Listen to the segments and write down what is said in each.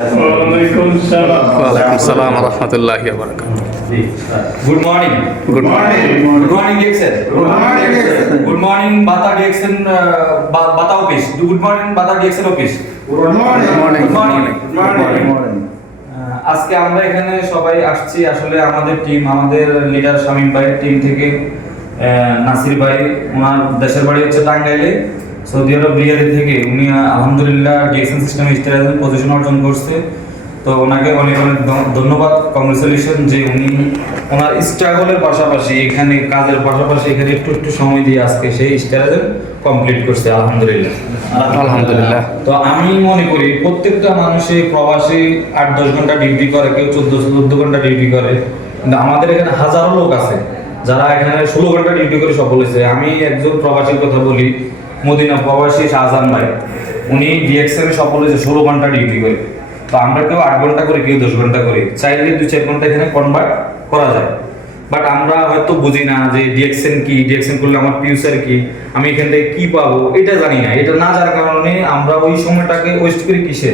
ওয়ালাইকুম সালাম রহমতুল্লাহি ওয়া বারাকাতুহু। Good morning. Good morning. Good morning, DXN. Good morning, Bata DXN. Bata office. Good morning, Bata DXN office. Good morning. আজকে আমরা এখানে সবাই আসছি আসলে আমাদের টিম, আমাদের লিডার শামীম ভাই টিম থেকে নাসির ভাই, ওনার দেশের বাড়ি হচ্ছে টাঙ্গাইলে, সৌদি আরব রিয়াদ থেকে। উনি আলহামদুলিল্লাহ ডিএক্সএন সিস্টেমে স্টার পজিশন অর্জন করছে। তো ওনাকে অনেক অনেক ধন্যবাদ, কংগ্রেচুলেশন যে উনি ওনার স্ট্রাগলের পাশাপাশি এখানে কাজের পাশাপাশি এখানে একটু একটু সময় দিয়ে আজকে সেই স্টার কমপ্লিট করছে আলহামদুলিল্লাহ। আলহামদুলিল্লাহ। তো আমি মনে করি প্রত্যেকটা মানুষে প্রবাসী 8-10 ঘন্টা ডিউটি করে, কেউ 14 ঘন্টা ডিউটি করে, কিন্তু আমাদের এখানে হাজারো লোক আছে যারা এখানে 16 ঘন্টা ডিউটি করে সফল হয়েছে। আমি একজন প্রবাসীর কথা বলি, মদিনা প্রবাসী শাহজাহান ভাই, উনি ডিএক্সএন সফল হয়েছে 16 ঘন্টা ডিউটি করে। তো আমরা কেউ 8 ঘন্টা করে, কেউ 10 ঘন্টা করে, চাইলে 2-4 ঘন্টা এখানে কনভার্ট করা যায়। বাট আমরা হয়তো বুঝি না যে ডিএক্সএন কি, ডিএক্সএন করলে আমার ফিউচার কি, আমি এখান থেকে কি পাবো, এটা জানি না। এটা না জানার কারণে আমরা ওই সময়টাকে ওয়েস্ট করি কিসে?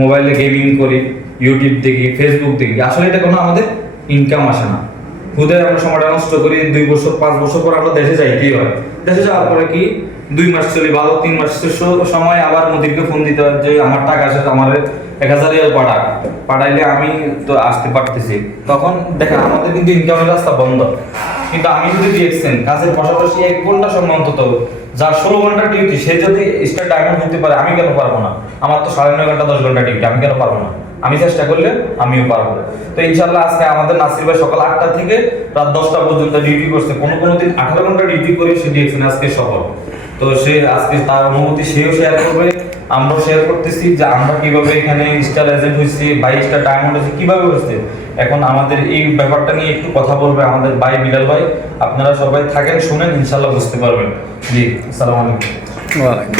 মোবাইলে গেমিং করি, ইউটিউব দেখি, ফেসবুক দেখি। আসলে এটা কোনো আমাদের ইনকাম আসে না। খুদে আমরা সময়টা নষ্ট করি। 2 বছর 5 বছর পর আমরা দেশে যাই, কি হয়? দেশে যাওয়ার পরে কি 2 মাস চলে ভালো, 3 মাসের সময় আবার মোদিরকে ফোন দিতে হয় যে আমার টাকা আসে, আমার 1000 রিয়াল পাঠাইলে আমি তো আসতে পারতেছি। তখন দেখেন আমাদের কিন্তু ইনকামের রাস্তা বন্ধ। কিন্তু আমি যদি ডিএক্সএন কাজের পাশাপাশি 1 ঘন্টা সময় অন্তত, যার 16 ঘন্টা ডিউটি, সে যদি স্টার ডায়মন্ড হতে পারে, আমি কেন পারবো না? আমার তো 9.5 ঘন্টা 10 ঘন্টা ডিউটি, আমি কেন পারবো না? আমি চেষ্টা করলে আমিও পারবো। তো ইনশাআল্লাহ আজকে আমাদের নাসির ভাই সকাল 8টা থেকে রাত 10টা পর্যন্ত ডিউটি করছে। কোনো দিন 18 ঘন্টা ডিউটি করে সে ডিএক্সএন আজকে সফল। তো সে আজকে তার অনুভূতি সেও শেয়ার করবে, আমরাও শেয়ার করতেছি যে আমরা কিভাবে এখানে স্টার এজেন্ট হয়েছি, 22 স্টার ডায়মন্ড হয়েছে, কিভাবে হয়েছে। এখন আমাদের এই ব্যাপারটা নিয়ে একটু কথা বলবে আমাদের ভাই বিলাল ভাই। আপনারা সবাই থাকেন, শুনেন, ইনশাআল্লাহ বুঝতে পারবেন। জি, আসসালামু আলাইকুম। ওয়ালাইকুম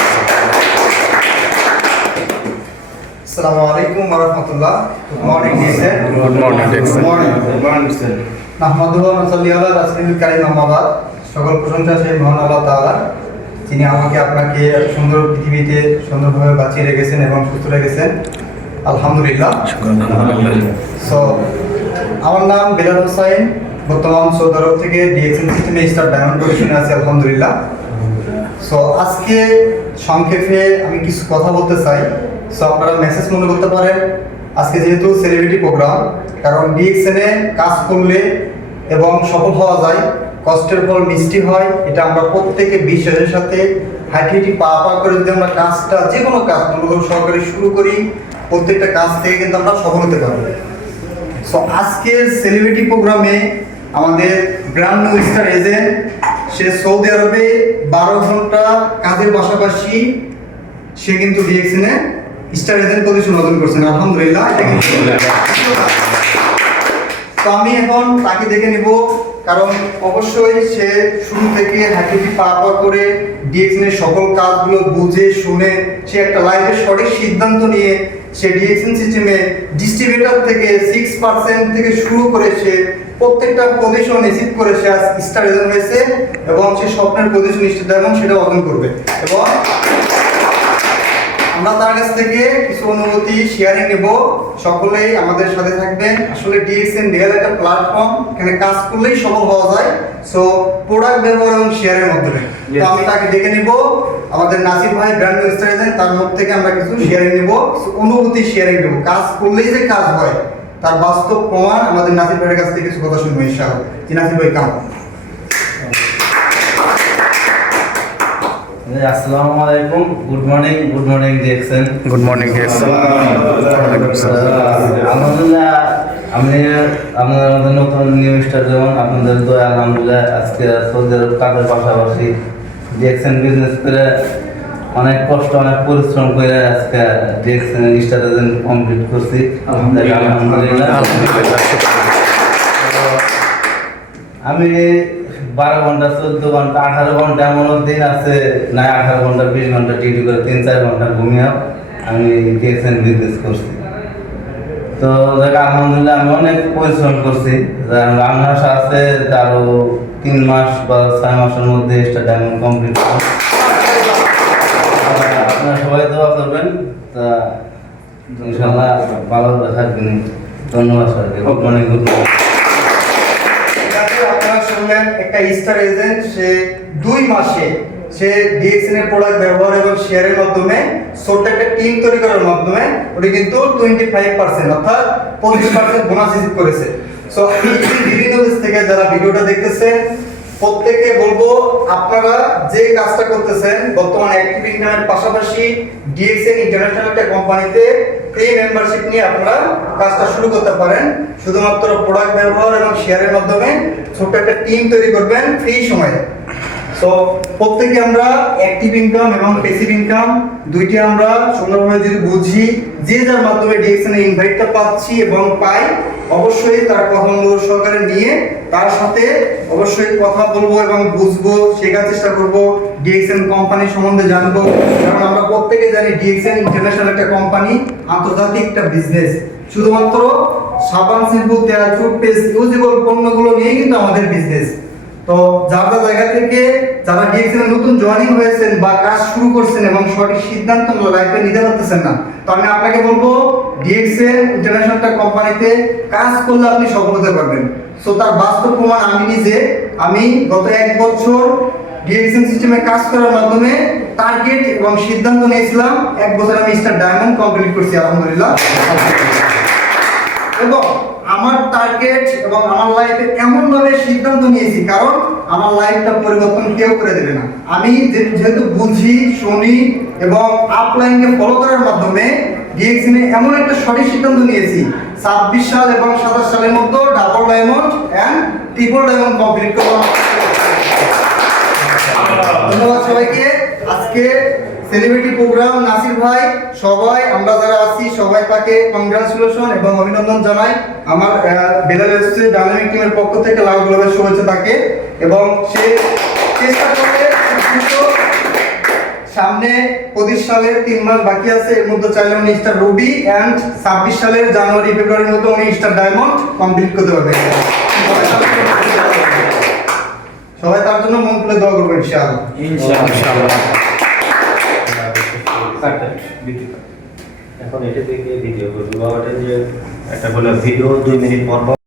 আসসালামু আলাইকুম ওয়া রাহমাতুল্লাহ। Good morning DXN. Good morning DXN. নাহমাদুহু ওয়া নুসাল্লি আলা রাসূলিল কারীম, আম্মা বাদ। সকল প্রশংসা সেই মহান আল্লাহ তাআলা, যিনি আমাকে আপনাকে এত সুন্দর পৃথিবীতে সুন্দরভাবে বাঁচিয়ে রেখেছেন এবং সুস্থ রেখেছেন। আলহামদুলিল্লাহ। সো আমার নাম বিলাল হোসাইন, বর্তমান সৌদি আরব থেকে ডিএক্সএন সিস্টেমে স্টার ডায়মন্ড পজিশনে আছি আলহামদুলিল্লাহ। সো আজকে সংক্ষেপে আমি কিছু কথা বলতে চাই। সো আপনারা মেসেজ মনে করতে পারেন আজকে যেহেতু সেলিব্রিটি প্রোগ্রাম, কারণ ডিএক্সএনে কাজ করলে এবং সফল হওয়া যায়, কষ্টের ফল মিষ্টি হয়, এটা আমরা প্রত্যেকে বিশ্বাসের সাথে হাঁটি পা করে যদি আমরা কাজটা, যে কোনো কাজ মনোযোগ সহকারে শুরু করি, প্রত্যেকটা কাজ থেকে কিন্তু আমরা সফল হতে পারবো। সো আজকের সেলিব্রিটি প্রোগ্রামে আমাদের ব্র্যান্ড নিউ স্টার এজেন্ট, সে সৌদি আরবে 12 ঘন্টা কাজের পাশাপাশি সে কিন্তু ডিএক্সএনে স্টার এজেন্ট পজিশন অর্জন করছেন আলহামদুলিল্লাহ। এটা কিন্তু তো আমি এখন তাকে দেখে নিব, কারণ অবশ্যই সে শুরু থেকে হাঁটি পা করে ডিএক্সএনের সকল কাজগুলো বুঝে শুনে সে একটা লাইফের সঠিক সিদ্ধান্ত নিয়ে সে ডিএক্সএন সিস্টেমে ডিস্ট্রিবিউটর থেকে 6% থেকে শুরু করে সে প্রত্যেকটা পজিশন অ্যাচিভ করে সে আজ স্টার এজেন্ট হয়েছে এবং সে স্বপ্নের পজিশন স্টার ডায়মন্ড সেটা অর্জন করবে। এবং আমরা তার কাছ থেকে কিছু অনুভূতি শেয়ারিং নেব। সকলেই আমাদের সাথে থাকবেন। আসলে ডিএক্সএন রিয়েল একটা প্ল্যাটফর্ম, এখানে কাজ করলেই সফল হওয়া যায়। সো প্রোডাক্ট ব্যবহার এবং শেয়ারের মাধ্যমে। তো আমি তাকে ডেকে নিব, আমাদের নাসির ভাই ব্র্যান্ড নিউ স্টার এজেন্ট, তার মুখ থেকে আমরা কিছু শেয়ারিং নেব, কিছু অনুভূতি শেয়ারিং নেব। কাজ করলেই যে কাজ হয় তার বাস্তব প্রমাণ আমাদের নাসির ভাইয়ের কাছ থেকে কিছু কথা শুনবো ইনশাআল্লাহ। জি নাসির ভাই, কাম। আসসালামু আলাইকুম। Good morning DXN. Good morning DXN. আলহামদুলিল্লাহ, আমি আমাদের নতুন নিউ স্টার যেমন আপনাদের দয়া, আলহামদুলিল্লাহ আজকে সৌদি আরব কাজের পাশাপাশি ডিএক্সএন বিজনেস করে অনেক কষ্ট, অনেক পরিশ্রম করে আজকে ডিএক্সএন স্টার এজেন্ট কমপ্লিট করছি আলহামদুলিল্লাহ। আমি 12 ঘন্টা 14 ঘন্টা 18 ঘন্টা এমন দিন আছে না, 18 ঘন্টা 20 ঘন্টা ডিউটি করে 3-4 ঘন্টা ঘুমিয়ে আমি ডিএক্সএন বিজনেস করছি। তো দেখ আলহামদুলিল্লাহ আমি অনেক পরিশ্রম করছি। আমার আশা আছে আরো 3 মাস বা 6 মাসের মধ্যে স্টার ডায়মন্ড কমপ্লিট করব। আপনারা সবাই দোয়া করবেন। ইনশাআল্লাহ ভালো থাকবেন। ধন্যবাদ স্যারকে, অনেক ধন্যবাদ। আপনারা শুনলেন একটা স্টার এজেন্ট, সে 2 মাসে সে ডিএক্সএন এর প্রোডাক্ট ব্যবহার এবং শেয়ারের মাধ্যমে ছোট্ট একটা টিম তৈরি করার মাধ্যমে উনি কিন্তু 25% অর্থাৎ 25% বোনাস রিসিভ করেছে। সো বিভিন্ন দেশ থেকে যারা ভিডিওটা দেখতেছেন প্রত্যেককে বলবো, আপনারা যে কাজটা করতেছেন বর্তমানে অ্যাক্টিভ ইনকামের পাশাপাশি ডিএক্সএন ইন্টারন্যাশনাল একটা কোম্পানিতে ফ্রি মেম্বারশিপ নিয়ে আপনারা কাজটা শুরু করতে পারেন। শুধুমাত্র প্রোডাক্ট ব্যবহার এবং শেয়ারের মাধ্যমে ছোট্ট একটা টিম তৈরি করবেন ফ্রি সময়ে। তো প্রত্যেকে আমরা অ্যাক্টিভ ইনকাম এবং প্যাসিভ ইনকাম দুইটি আমরা সুন্দরভাবে যদি বুঝি, যে যার মাধ্যমে ডিএক্সএন এর ইনভাইটটা পাচ্ছি এবং পাই, অবশ্যই তার কথা সহকারে নিয়ে তার সাথে অবশ্যই কথা বলবো এবং বুঝবো, শেখার চেষ্টা করব, ডিএক্সএন কোম্পানি সম্বন্ধে জানবো। কারণ আমরা প্রত্যেকে জানি ডিএক্সএন ইন্টারন্যাশনাল একটা কোম্পানি, আন্তর্জাতিক একটা বিজনেস। শুধুমাত্র সাবান, শ্যাম্পু, তেল, টুথপেস্ট, ইউজেবল পণ্যগুলো নিয়ে কিন্তু আমাদের বিজনেস। তো যারা জায়গা থেকে যারা ডিএক্সএন নতুন জয়েনিং হয়েছেন বা কাজ শুরু করছেন এবং সঠিক সিদ্ধান্ত লাইফে নিতে পারতেছেন না, তো আমি আপনাকে বলবো ডিএক্সএন ইন্টারন্যাশনাল একটা কোম্পানিতে কাজ করলে আপনি সফল হতে পারবেন। সো তার বাস্তব প্রমাণ আমি নিজে। আমি গত 1 বছর ডিএক্সএন সিস্টেমে কাজ করার মাধ্যমে টার্গেট এবং সিদ্ধান্ত নিয়েছিলাম, 1 বছর আমি স্টার ডায়মন্ড কমপ্লিট করছি আলহামদুলিল্লাহ। এবং আমার টার্গেট এবং আমার লাইফে এমন ভাবে সিদ্ধান্ত নিয়েছি, কারণ আমার লাইফটা পরিবর্তন কেউ করে দেবে না। আমি যেহেতু বুঝি, শুনি এবং আপলাইনকে ফলো করার মাধ্যমে ডিএক্সএন এ এমন একটা সঠিক সিদ্ধান্ত নিয়েছি, 26 সাল এবং 27 সালের মধ্যে double diamond and triple diamond complete করব। ধন্যবাদ সবাইকে। আজকে সেলিব্রিটি প্রোগ্রাম নাসির ভাই, সবাই আমরা যারা আছি সবাই তাকে কংগ্রাচুলেশন এবং অভিনন্দন জানাই। আমার বেলাল এসএসসি ডাইনামিক টিমের পক্ষ থেকে লাল গোলাপের শুভেচ্ছা তাকে। এবং সে চেষ্টা করবে, সামনে 25 সালের 3 মাস বাকি আছে, এর মধ্যে চাইলে উনি স্টার রুবি এন্ড 26 সালের জানুয়ারি ফেব্রুয়ারির মধ্যে উনি স্টার ডায়মন্ড কমপ্লিট করতে পারবে। সবাই তার জন্য মন খুলে দোয়া করবেন ইনশাআল্লাহ। এখন এটা থেকে ভিডিও করবো, বাবাটা যে একটা বলে ভিডিও 2 মিনিট পর পর